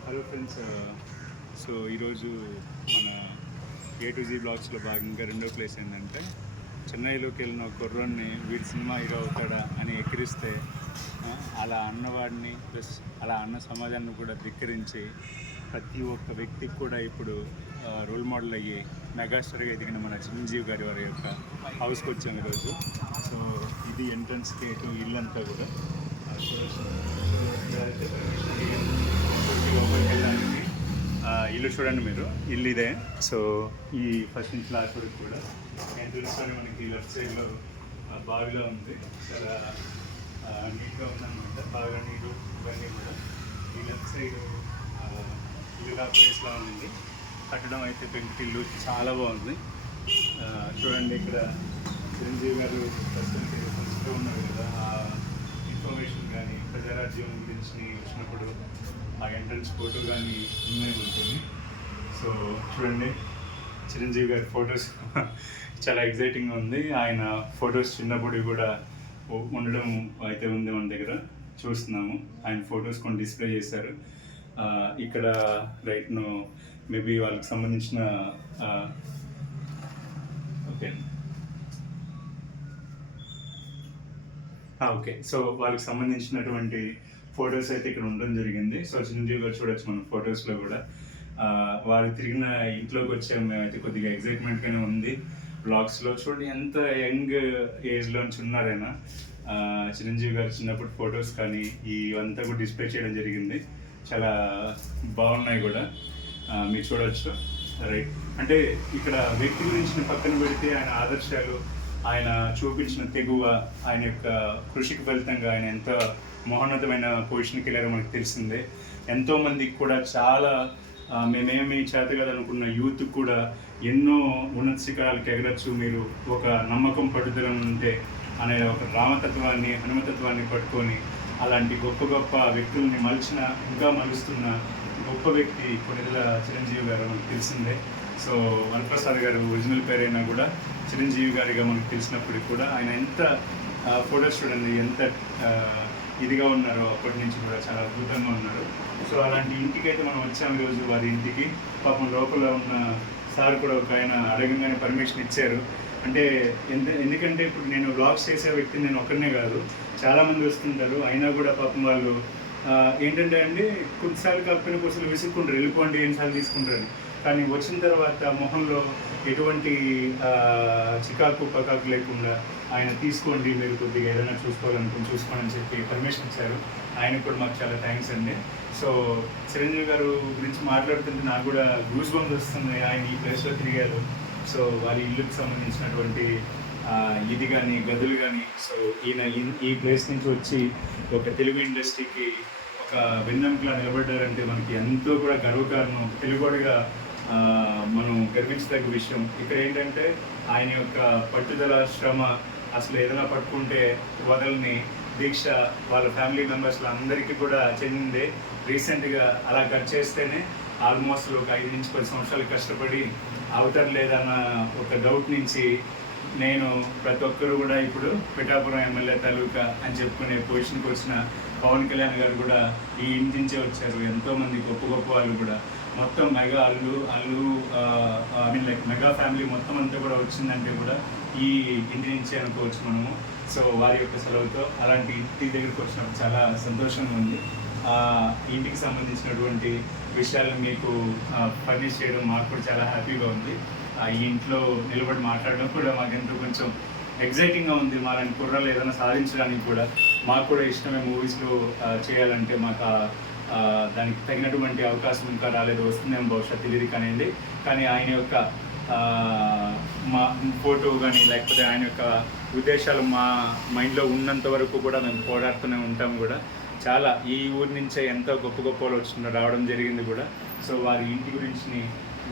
Hello friends so ఈరోజు మన ఏ to G బ్లాగ్స్లో భాగంగా రెండో ప్లేస్ ఏంటంటే చెన్నైలోకి వెళ్ళిన కుర్రాన్ని వీడి సినిమా హీరో అవుతాడా అని ఎక్కిరిస్తే అలా అన్నవాడిని ప్లస్ అలా అన్న సమాజాన్ని కూడా ధిక్కరించి ప్రతి ఒక్క వ్యక్తికి కూడా ఇప్పుడు రోల్ మోడల్ అయ్యి మెగాస్టార్గా ఎదిగిన మన చిరంజీవి గారి వారి యొక్క హౌస్కి వచ్చాము ఈరోజు. సో ఇది ఎంట్రన్స్ గేటు ఇల్లంతా కూడా. వెళ్ళడానికి ఇల్లు చూడండి మీరు. ఇల్లు ఇదే. సో ఈ ఫస్ట్ నుంచి లాస్ట్ వరకు కూడా ఎంట్రన్స్లోనే మనకి లెఫ్ట్ సైడ్లో బావిలో ఉంది. చాలా నీట్గా ఉందన్నమాట. బాగా నీళ్ళు ఇవన్నీ కూడా. ఈ లెఫ్ట్ సైడ్ ఇల్లుగా ప్లేస్లా ఉంది. కట్టడం అయితే పెంకుటిల్లు చాలా బాగుంది. చూడండి ఇక్కడ చిరంజీవి గారు ప్రస్తుతానికి ఫస్ట్లో ఉన్నారు కదా ఆ ఇన్ఫర్మేషన్ కానీ ప్రజారాజ్యం గురించి వచ్చినప్పుడు ఆ ఎంట్రన్స్ ఫోటో కానీ ఉన్నాయి ఉంటుంది సో చూడండి చిరంజీవి గారి ఫొటోస్ చాలా ఎగ్జైటింగ్గా ఉంది. ఆయన ఫొటోస్ చిన్నప్పుడు కూడా ఉండడం అయితే ఉంది మన దగ్గర. చూస్తున్నాము. ఆయన ఫొటోస్ కొన్ని డిస్ప్లే చేశారు. ఇక్కడ రైట్ను మేబీ వాళ్ళకి సంబంధించిన ఓకే. ఓకే. సో వాళ్ళకి సంబంధించినటువంటి ఫొటోస్ అయితే ఇక్కడ ఉండడం జరిగింది. సో చిరంజీవి గారు చూడొచ్చు మనం ఫొటోస్లో కూడా. వారు తిరిగిన ఇంట్లోకి వచ్చాము మేమైతే కొద్దిగా ఎగ్జైట్మెంట్గానే ఉంది. బ్లాగ్స్లో చూడండి ఎంత యంగ్ ఏజ్లోంచి ఉన్నారైనా. చిరంజీవి గారు చిన్నప్పుడు ఫొటోస్ కానీ ఇవంతా కూడా డిస్ప్లే చేయడం జరిగింది. చాలా బాగున్నాయి కూడా. మీరు చూడవచ్చు రైట్. అంటే ఇక్కడ వ్యక్తి గురించి పక్కన పెడితే ఆయన ఆదర్శాలు ఆయన చూపించిన తెగువ ఆయన యొక్క కృషికి ఫలితంగా ఆయన ఎంత మహోన్నతమైన పొజిషన్కి వెళ్ళారో మనకు తెలిసిందే. ఎంతోమందికి కూడా చాలా మేమేమి చేతగదనుకున్న యూత్ కూడా ఎన్నో ఉన్నత శిఖరాలకు ఎగరచ్చు మీరు ఒక నమ్మకం పట్టుదల ఉంటే అనే ఒక రామతత్వాన్ని హనుమతత్వాన్ని పట్టుకొని అలాంటి గొప్ప గొప్ప వ్యక్తుల్ని మలిచిన ఇంకా మలుస్తున్న గొప్ప వ్యక్తి కొనిదల చిరంజీవి గారు మనకు తెలిసిందే. సో వరప్రసాద్ గారు ఒరిజినల్ పేరైనా కూడా చిరంజీవి గారిగా మనకు తెలిసినప్పటికి కూడా ఆయన ఎంత ఫొటోస్ చూడండి ఎంత ఇదిగా ఉన్నారో అప్పటి నుంచి కూడా చాలా అద్భుతంగా ఉన్నారు. సో అలాంటి ఇంటికి అయితే మనం వచ్చాం ఈరోజు వారి ఇంటికి. పాపం లోపల ఉన్న సార్ కూడా ఒక ఆయన అడగంగానే పర్మిషన్ ఇచ్చారు. అంటే ఎంత ఎందుకంటే ఇప్పుడు నేను బ్లాగ్స్ చేసే వ్యక్తి నేను ఒక్కరినే కాదు. చాలామంది వస్తుంటారు. అయినా కూడా పాపం వాళ్ళు ఏంటంటే అండి కొన్నిసార్లు కాకపోయినా కొన్నిసార్లు విసుక్కుంటారు. వెళ్ళిపోండి ఎన్నిసార్లు తీసుకుంటారు కానీ వచ్చిన తర్వాత మొహంలో ఎటువంటి చికాకు పకాకు లేకుండా ఆయన తీసుకోండి మీరు కొద్దిగా ఏదైనా చూసుకోవాలనుకుని చూసుకోండి అని చెప్పి పర్మిషన్ ఇచ్చారు. ఆయనకు కూడా మాకు చాలా థ్యాంక్స్ అండి. సో చిరంజీవి గారు గురించి మాట్లాడుతుంటే నాకు కూడా గూస్ బంప్స్ వస్తుంది ఆయన ఈ ప్లేస్లో తిరిగారు. సో వారి ఇల్లుకి సంబంధించినటువంటి ఇది కానీ గదులు కానీ సో ఈయన ఈ- ఈ ప్లేస్ నుంచి వచ్చి ఒక తెలుగు ఇండస్ట్రీకి ఒక వెన్నెముకలా నిలబడ్డారంటే మనకి ఎంతో కూడా గర్వకారణం. ఒక తెలుగుడిగా మనం గర్వించదగ్గ విషయం. ఇక్కడ ఏంటంటే ఆయన యొక్క పట్టుదల శ్రమ అసలు ఏదైనా పట్టుకుంటే వదలని దీక్ష వాళ్ళ ఫ్యామిలీ మెంబర్స్ అందరికీ కూడా చెందిందే. రీసెంట్గా అలా కట్ చేస్తేనే ఆల్మోస్ట్ ఒక ఐదు నుంచి పది సంవత్సరాలు కష్టపడి అవుతారు లేదన్న ఒక డౌట్ నుంచి నేను ప్రతి ఒక్కరు కూడా ఇప్పుడు పిఠాపురం ఎమ్మెల్యే తాలూకా అని చెప్పుకునే పొజిషన్కి వచ్చిన పవన్ కళ్యాణ్ గారు కూడా ఈ ఇంటి నుంచే వచ్చారు. ఎంతో మంది గొప్ప గొప్ప వాళ్ళు కూడా. మొత్తం mega Allu Allu I mean like mega family మొత్తం అంతా కూడా వచ్చిందంటే కూడా ఈ ఇంటి నుంచే అనుకోవచ్చు మనము. సో వారి యొక్క సెలవుతో అలాంటి ఇంటి దగ్గరికి వచ్చినప్పుడు చాలా సంతోషంగా ఉంది. ఇంటికి సంబంధించినటువంటి విషయాలను మీకు ఫర్నిష్ చేయడం మాకు కూడా చాలా హ్యాపీగా ఉంది. ఆ ఈ ఇంట్లో నిలబడి మాట్లాడడం కూడా మాకెంతో కొంచెం ఎగ్జైటింగ్గా ఉంది. మా లాంటి కుర్రలు ఏదైనా సాధించడానికి కూడా మాకు కూడా ఇష్టమే మూవీస్లో చేయాలంటే మాకు దానికి తగినటువంటి అవకాశం ఇంకా రాలేదు వస్తుందేమో బహుశా తెలియదు కానివ్వండి. కానీ ఆయన యొక్క మా ఫోటో కానీ లేకపోతే ఆయన యొక్క ఉద్దేశాలు మా మైండ్లో ఉన్నంత వరకు కూడా మేము పోరాడుతూనే ఉంటాం కూడా. చాలా ఈ ఊరి నుంచే ఎంతో గొప్ప గొప్ప వాళ్ళు వచ్చిన రావడం జరిగింది కూడా. సో వారి ఇంటి గురించి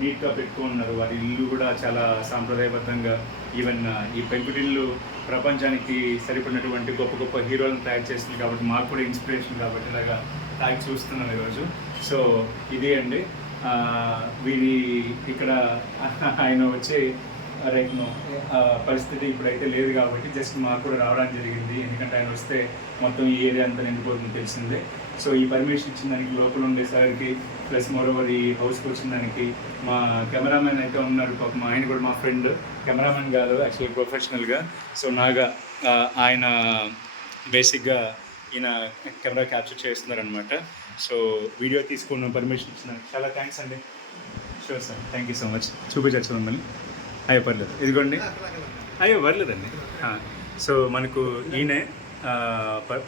నీట్గా పెట్టుకున్నారు. వారి ఇల్లు కూడా చాలా సాంప్రదాయబద్ధంగా ఈవెన్ ఈ పెంకుటిల్లు ప్రపంచానికి సరిపడినటువంటి గొప్ప గొప్ప హీరోలను తయారు చేస్తుంది కాబట్టి మాకు కూడా ఇన్స్పిరేషన్ కాబట్టి ఇలాగా తాగి చూస్తున్నాను ఈరోజు. సో ఇది అండి. వీరి ఇక్కడ ఆయన వచ్చి రైట్ పరిస్థితి ఇప్పుడైతే లేదు కాబట్టి జస్ట్ మాకు కూడా రావడం జరిగింది. ఎందుకంటే ఆయన వస్తే మొత్తం ఈ ఏరియా అంతా నిండిపోతుంది తెలిసిందే. సో ఈ పర్మిషన్ ఇచ్చిన దానికి లోపల ఉండేసరికి ప్లస్ మోరోవర్ ఈ హౌస్కి వచ్చిన దానికి మా కెమెరామెన్ అయితే ఉన్నారు పాపం ఆయన కూడా మా ఫ్రెండ్. కెమెరామెన్ కాదు యాక్చువల్ ప్రొఫెషనల్గా. సో నాగా ఆయన బేసిక్గా ఈయన కెమెరా క్యాప్చర్ చేస్తున్నారనమాట సో వీడియో తీసుకున్న పర్మిషన్ ఇచ్చిన చాలా థ్యాంక్స్ అండి. Sure sir thank you so much చూపించచ్చు మిమ్మల్ని. అయ్యో పర్లేదు. ఇదిగోండి. అయ్యో పర్లేదండి. సో మనకు ఈయనే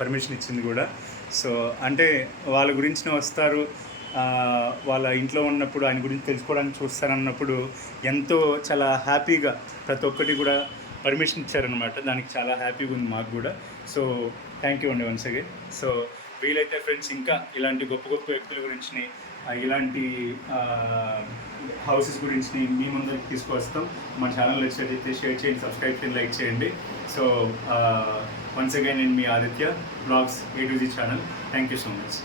పర్మిషన్ ఇచ్చింది కూడా. సో అంటే వాళ్ళ గురించి వస్తారు. వాళ్ళ ఇంట్లో ఉన్నప్పుడు ఆయన గురించి తెలుసుకోవడానికి చూస్తారన్నప్పుడు ఎంతో చాలా హ్యాపీగా ప్రతి ఒక్కటి కూడా పర్మిషన్ ఇచ్చారనమాట దానికి చాలా హ్యాపీగా ఉంది మాకు కూడా. సో థ్యాంక్ యూ అండి వన్స్ అగైన్ సో వీలైతే ఫ్రెండ్స్ ఇంకా ఇలాంటి గొప్ప గొప్ప వ్యక్తుల గురించి ఇలాంటి హౌసెస్ గురించి మీ ముందరికి తీసుకొస్తాం మా ఛానల్ అయితే షేర్ చేయండి సబ్స్క్రైబ్ చేయండి లైక్ చేయండి. సో వన్స్ అగైన్ నేను మీ Aditya blogs A to Z channel thank you so much